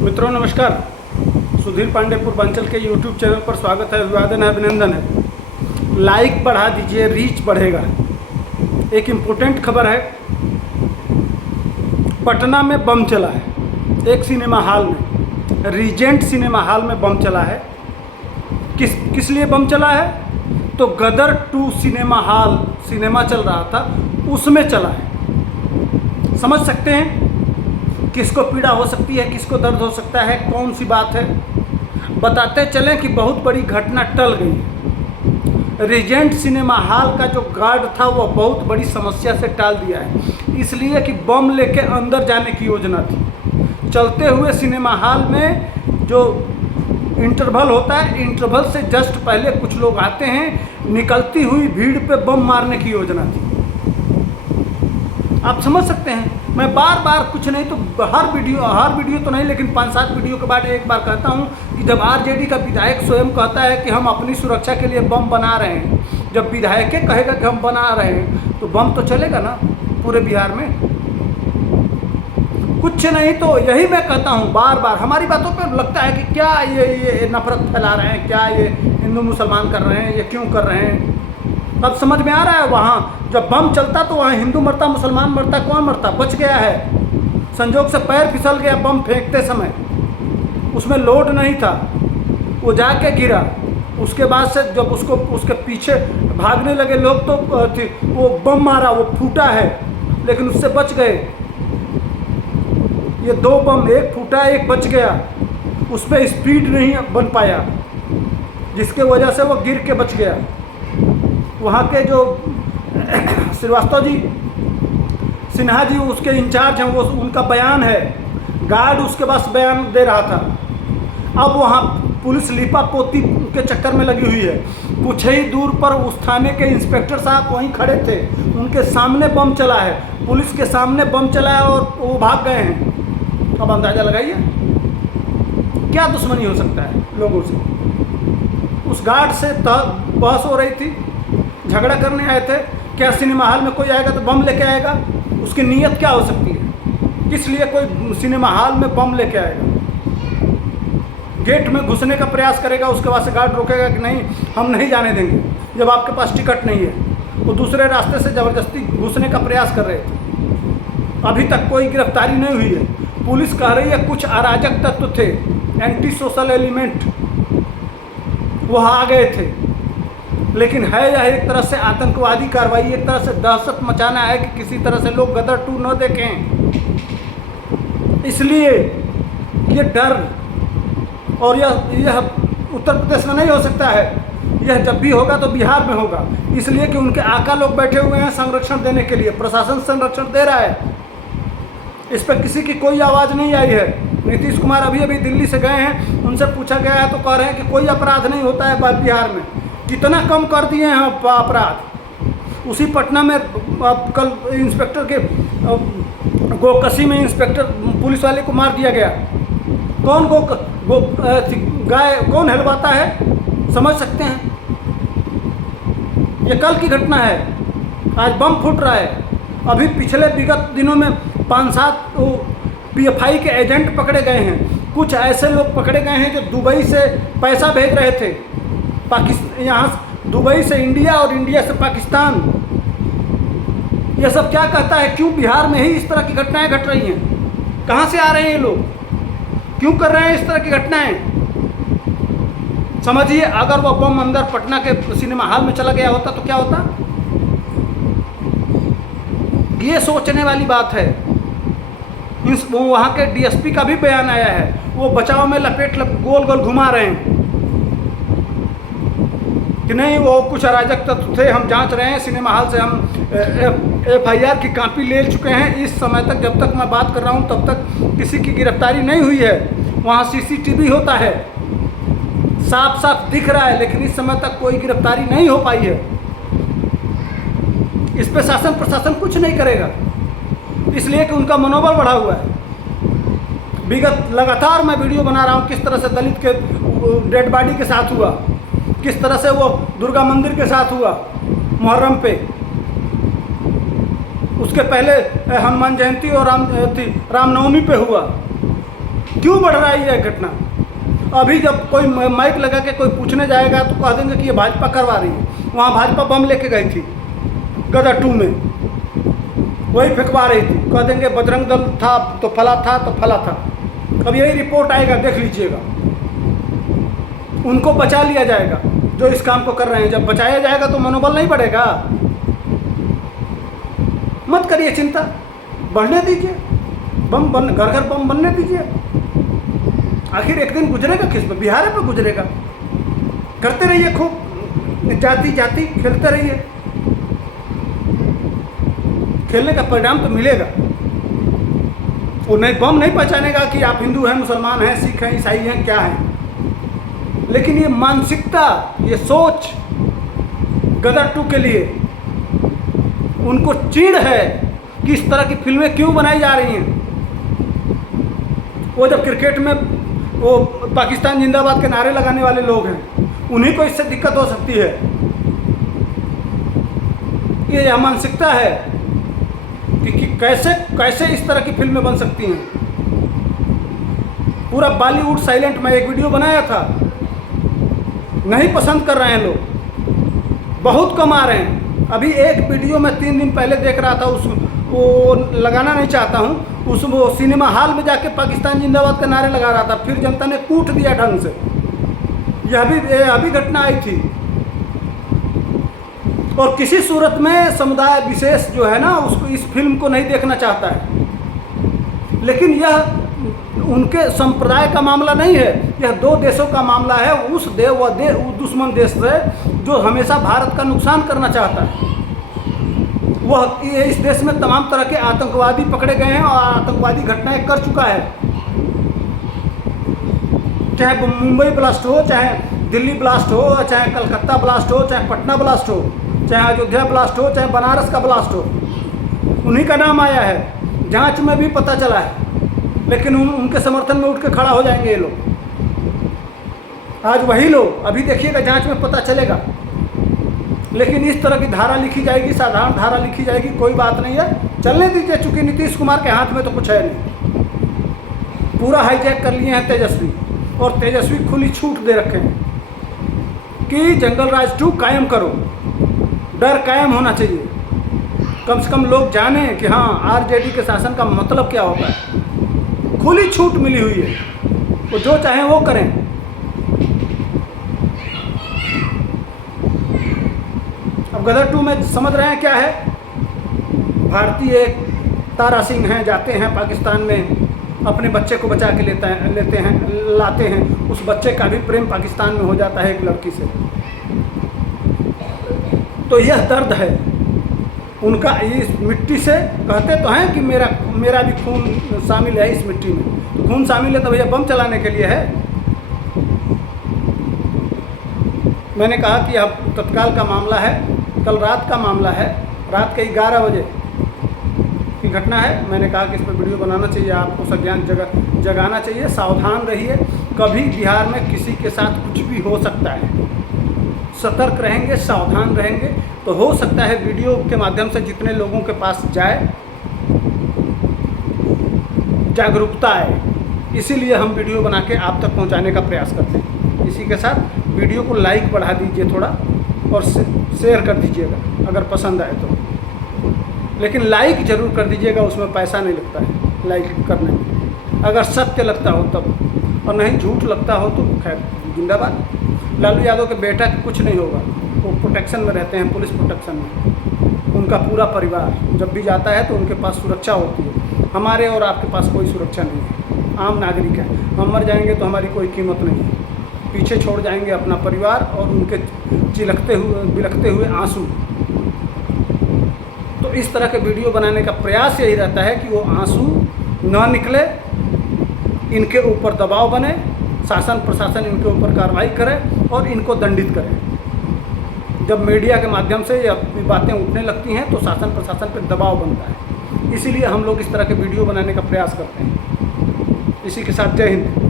मित्रों नमस्कार। सुधीर पांडे पूर्वांचल के यूट्यूब चैनल पर स्वागत है, अभिवादन है, अभिनंदन है। लाइक बढ़ा दीजिए, रीच बढ़ेगा। एक इम्पोर्टेंट खबर है, पटना में बम चला है। एक सिनेमा हॉल में, रीजेंट सिनेमा हॉल में बम चला है। किस लिए बम चला है? तो गदर 2 सिनेमा हॉल सिनेमा चल रहा था, उसमें चला है। समझ सकते हैं किसको पीड़ा हो सकती है, किसको दर्द हो सकता है, कौन सी बात है। बताते चलें कि बहुत बड़ी घटना टल गई है। रीजेंट सिनेमा हॉल का जो गार्ड था वो बहुत बड़ी समस्या से टाल दिया है, इसलिए कि बम लेके अंदर जाने की योजना थी। चलते हुए सिनेमा हॉल में जो इंटरवल होता है, इंटरवल से जस्ट पहले कुछ लोग आते हैं, निकलती हुई भीड़ पे बम मारने की योजना थी। आप समझ सकते हैं। मैं बार बार कुछ नहीं तो हर वीडियो तो नहीं, लेकिन 5-7 वीडियो के बाद एक बार कहता हूं कि जब आरजेडी का विधायक स्वयं कहता है कि हम अपनी सुरक्षा के लिए बम बना रहे हैं, जब विधायक कहेगा कि हम बना रहे हैं, तो बम तो चलेगा ना पूरे बिहार में। कुछ नहीं तो यही मैं कहता हूं बार बार। हमारी बातों पर लगता है कि क्या ये नफरत फैला रहे हैं, क्या ये हिंदू मुसलमान कर रहे हैं, ये क्यों कर रहे हैं। अब समझ में आ रहा है। वहाँ जब बम चलता तो वहाँ हिंदू मरता, मुसलमान मरता, कौन मरता? बच गया है। संजोग से पैर फिसल गया बम फेंकते समय, उसमें लोड नहीं था, वो जाके गिरा। उसके बाद से जब उसके पीछे भागने लगे लोग तो वो बम मारा, वो फूटा है, लेकिन उससे बच गए। ये 2 बम, एक फूटा एक बच गया। उस पर स्पीड नहीं बन पाया, जिसके वजह से वो गिर के बच गया। वहाँ के जो श्रीवास्तव जी, सिन्हा जी उसके इंचार्ज हैं, वो उनका बयान है। गार्ड उसके पास बयान दे रहा था। अब वहाँ पुलिस लिपा पोती के चक्कर में लगी हुई है। कुछ ही दूर पर उस थाने के इंस्पेक्टर साहब वहीं खड़े थे, उनके सामने बम चला है, पुलिस के सामने बम चला है और वो भाग गए हैं। अब अंदाज़ा लगाइए क्या दुश्मनी हो सकता है लोगों से। उस गार्ड से बहस हो रही थी, झगड़ा करने आए थे। क्या सिनेमा हॉल में कोई आएगा तो बम लेके आएगा? उसकी नीयत क्या हो सकती है? किस लिए कोई सिनेमा हॉल में बम लेके आएगा? गेट में घुसने का प्रयास करेगा, उसके बाद से गार्ड रोकेगा कि नहीं हम नहीं जाने देंगे, जब आपके पास टिकट नहीं है। वो दूसरे रास्ते से ज़बरदस्ती घुसने का प्रयास कर रहे थे। अभी तक कोई गिरफ्तारी नहीं हुई है। पुलिस कह रही है कुछ अराजक तत्व थे, एंटी सोशल एलिमेंट वहाँ आ गए थे, लेकिन है यह एक तरह से आतंकवादी कार्रवाई, एक तरह से दहशत मचाना है कि किसी तरह से लोग गदर 2 न देखें। इसलिए ये डर, और यह उत्तर प्रदेश में नहीं हो सकता है, यह जब भी होगा तो बिहार में होगा। इसलिए कि उनके आका लोग बैठे हुए हैं संरक्षण देने के लिए, प्रशासन संरक्षण दे रहा है। इस पर किसी की कोई आवाज़ नहीं आई है। नीतीश कुमार अभी दिल्ली से गए हैं, उनसे पूछा गया है तो कह रहे हैं कि कोई अपराध नहीं होता है बिहार में। कितना कम कर दिए हैं अपराध। उसी पटना में कल इंस्पेक्टर के गोकसी में इंस्पेक्टर पुलिस वाले को मार दिया गया। कौन गाय कौन हिलवाता है, समझ सकते हैं। ये कल की घटना है, आज बम फूट रहा है। अभी पिछले विगत दिनों में 5-7 PFI के एजेंट पकड़े गए हैं। कुछ ऐसे लोग पकड़े गए हैं जो दुबई से पैसा भेज रहे थे, यहाँ दुबई से इंडिया और इंडिया से पाकिस्तान। ये सब क्या कहता है? क्यों बिहार में ही इस तरह की घटनाएं घट रही हैं? कहाँ से आ रहे हैं ये लोग? क्यों कर रहे हैं इस तरह की घटनाएं? समझिए, अगर वो बम अंदर पटना के सिनेमा हॉल में चला गया होता तो क्या होता? ये सोचने वाली बात है। वहाँ के DSP का भी बयान आया है, वो बचाव में गोल गोल घुमा रहे हैं कि नहीं वो कुछ अराजक तत्व थे, हम जांच रहे हैं। सिनेमा हॉल से हम FIR की कॉपी ले चुके हैं। इस समय तक, जब तक मैं बात कर रहा हूं, तब तक किसी की गिरफ्तारी नहीं हुई है। वहां CCTV होता है, साफ साफ दिख रहा है, लेकिन इस समय तक कोई गिरफ्तारी नहीं हो पाई है। इस पर शासन प्रशासन कुछ नहीं करेगा, इसलिए कि उनका मनोबल बढ़ा हुआ है। विगत लगातार मैं वीडियो बना रहा हूँ किस तरह से दलित के डेड बॉडी के साथ हुआ, किस तरह से वो दुर्गा मंदिर के साथ हुआ मुहर्रम पे। उसके पहले हनुमान जयंती और रामनवमी पे हुआ। क्यों बढ़ रहा है यह घटना? अभी जब कोई माइक लगा के कोई पूछने जाएगा तो कह देंगे कि ये भाजपा करवा रही है। वहाँ भाजपा बम लेके गई थी गदर 2 में, वही फेंकवा रही थी। कह देंगे बजरंग दल था तो फला था तो फला था। अब यही रिपोर्ट आएगा, देख लीजिएगा। उनको बचा लिया जाएगा जो इस काम को कर रहे हैं। जब बचाया जाएगा तो मनोबल नहीं बढ़ेगा। मत करिए चिंता, बढ़ने दीजिए, बम बन घर घर बम बनने दीजिए। आखिर एक दिन गुजरेगा, किस पर? बिहार पे गुजरेगा। करते रहिए, खूब जाति जाति खेलते रहिए, खेलने का परिणाम तो मिलेगा। वो नहीं, बम नहीं पहचानेगा कि आप हिंदू हैं, मुसलमान हैं, सिख हैं, ईसाई हैं, क्या हैं। लेकिन ये मानसिकता, ये सोच गदर 2 के लिए उनको चिढ़ है कि इस तरह की फिल्में क्यों बनाई जा रही हैं। वो जब क्रिकेट में वो पाकिस्तान जिंदाबाद के नारे लगाने वाले लोग हैं, उन्हीं को इससे दिक्कत हो सकती है। ये यह मानसिकता है कि कैसे कैसे इस तरह की फिल्में बन सकती हैं। पूरा बॉलीवुड साइलेंट। मैं एक वीडियो बनाया था, नहीं पसंद कर रहे हैं लोग, बहुत कम आ रहे हैं। अभी एक वीडियो मैं 3 दिन पहले देख रहा था, वो लगाना नहीं चाहता हूँ। वो सिनेमा हॉल में जाके पाकिस्तान जिंदाबाद के नारे लगा रहा था, फिर जनता ने कूट दिया ढंग से। यह अभी घटना आई थी। और किसी सूरत में समुदाय विशेष जो है ना, उसको इस फिल्म को नहीं देखना चाहता है। लेकिन यह उनके संप्रदाय का मामला नहीं है, यह 2 देशों का मामला है। उस दुश्मन देश से जो हमेशा भारत का नुकसान करना चाहता है। वह इस देश में तमाम तरह के आतंकवादी पकड़े गए हैं और आतंकवादी घटनाएं कर चुका है। चाहे मुंबई ब्लास्ट हो, चाहे दिल्ली ब्लास्ट हो, चाहे कलकत्ता ब्लास्ट हो, चाहे पटना ब्लास्ट हो, चाहे अयोध्या ब्लास्ट हो, चाहे बनारस का ब्लास्ट हो, उन्हीं का नाम आया है। जांच में भी पता चला है। लेकिन उनके समर्थन में उठ के खड़ा हो जाएंगे ये लोग। आज वही लोग, अभी देखिएगा जांच में पता चलेगा। लेकिन इस तरह की धारा लिखी जाएगी, साधारण धारा लिखी जाएगी, कोई बात नहीं है, चलने दीजिए। चूंकि नीतीश कुमार के हाथ में तो कुछ है नहीं। पूरा हाईजैक कर लिए हैं तेजस्वी, और तेजस्वी खुली छूट दे रखे हैं कि जंगल राज 2 कायम करो। डर कायम होना चाहिए, कम से कम लोग जाने कि हाँ, आरजेडी के शासन का मतलब क्या होता है। खुली छूट मिली हुई है, वो जो चाहें वो करें। अब गदर 2 में समझ रहे हैं क्या है? भारतीय तारा सिंह हैं, जाते हैं पाकिस्तान में, अपने बच्चे को बचा के लाते हैं। उस बच्चे का भी प्रेम पाकिस्तान में हो जाता है एक लड़की से। तो यह दर्द है उनका। इस मिट्टी से कहते तो हैं कि मेरा भी खून शामिल है इस मिट्टी में। तो खून शामिल है तो भैया बम चलाने के लिए है। मैंने कहा कि अब तत्काल का मामला है, कल रात का मामला है, रात के 11 बजे की घटना है। मैंने कहा कि इस पर वीडियो बनाना चाहिए, आपको सज्ञान जगाना चाहिए। सावधान रहिए, कभी बिहार में किसी के साथ कुछ भी हो सकता है। सतर्क रहेंगे, सावधान रहेंगे तो हो सकता है वीडियो के माध्यम से जितने लोगों के पास जाए, जागरूकता आए। इसीलिए हम वीडियो बना के आप तक पहुंचाने का प्रयास करते हैं। इसी के साथ वीडियो को लाइक बढ़ा दीजिए थोड़ा, और शेयर कर दीजिएगा अगर पसंद आए तो। लेकिन लाइक ज़रूर कर दीजिएगा, उसमें पैसा नहीं लगता है लाइक करने में, अगर सत्य लगता हो तब, और नहीं झूठ लगता हो तो खैर जिंदाबाद। लालू यादव के बेटा कुछ नहीं होगा, वो प्रोटेक्शन में रहते हैं, पुलिस प्रोटेक्शन में। उनका पूरा परिवार जब भी जाता है तो उनके पास सुरक्षा होती है। हमारे और आपके पास कोई सुरक्षा नहीं है, आम नागरिक है। हम मर जाएंगे तो हमारी कोई कीमत नहीं है, पीछे छोड़ जाएंगे अपना परिवार और उनके बिलखते हुए आंसू। तो इस तरह के वीडियो बनाने का प्रयास यही रहता है कि वो आंसू ना निकले, इनके ऊपर दबाव बने, शासन प्रशासन इनके ऊपर कार्रवाई करे और इनको दंडित करे। जब मीडिया के माध्यम से ये बातें उठने लगती हैं तो शासन प्रशासन पर दबाव बनता है। इसीलिए हम लोग इस तरह के वीडियो बनाने का प्रयास करते हैं। इसी के साथ जय हिंद।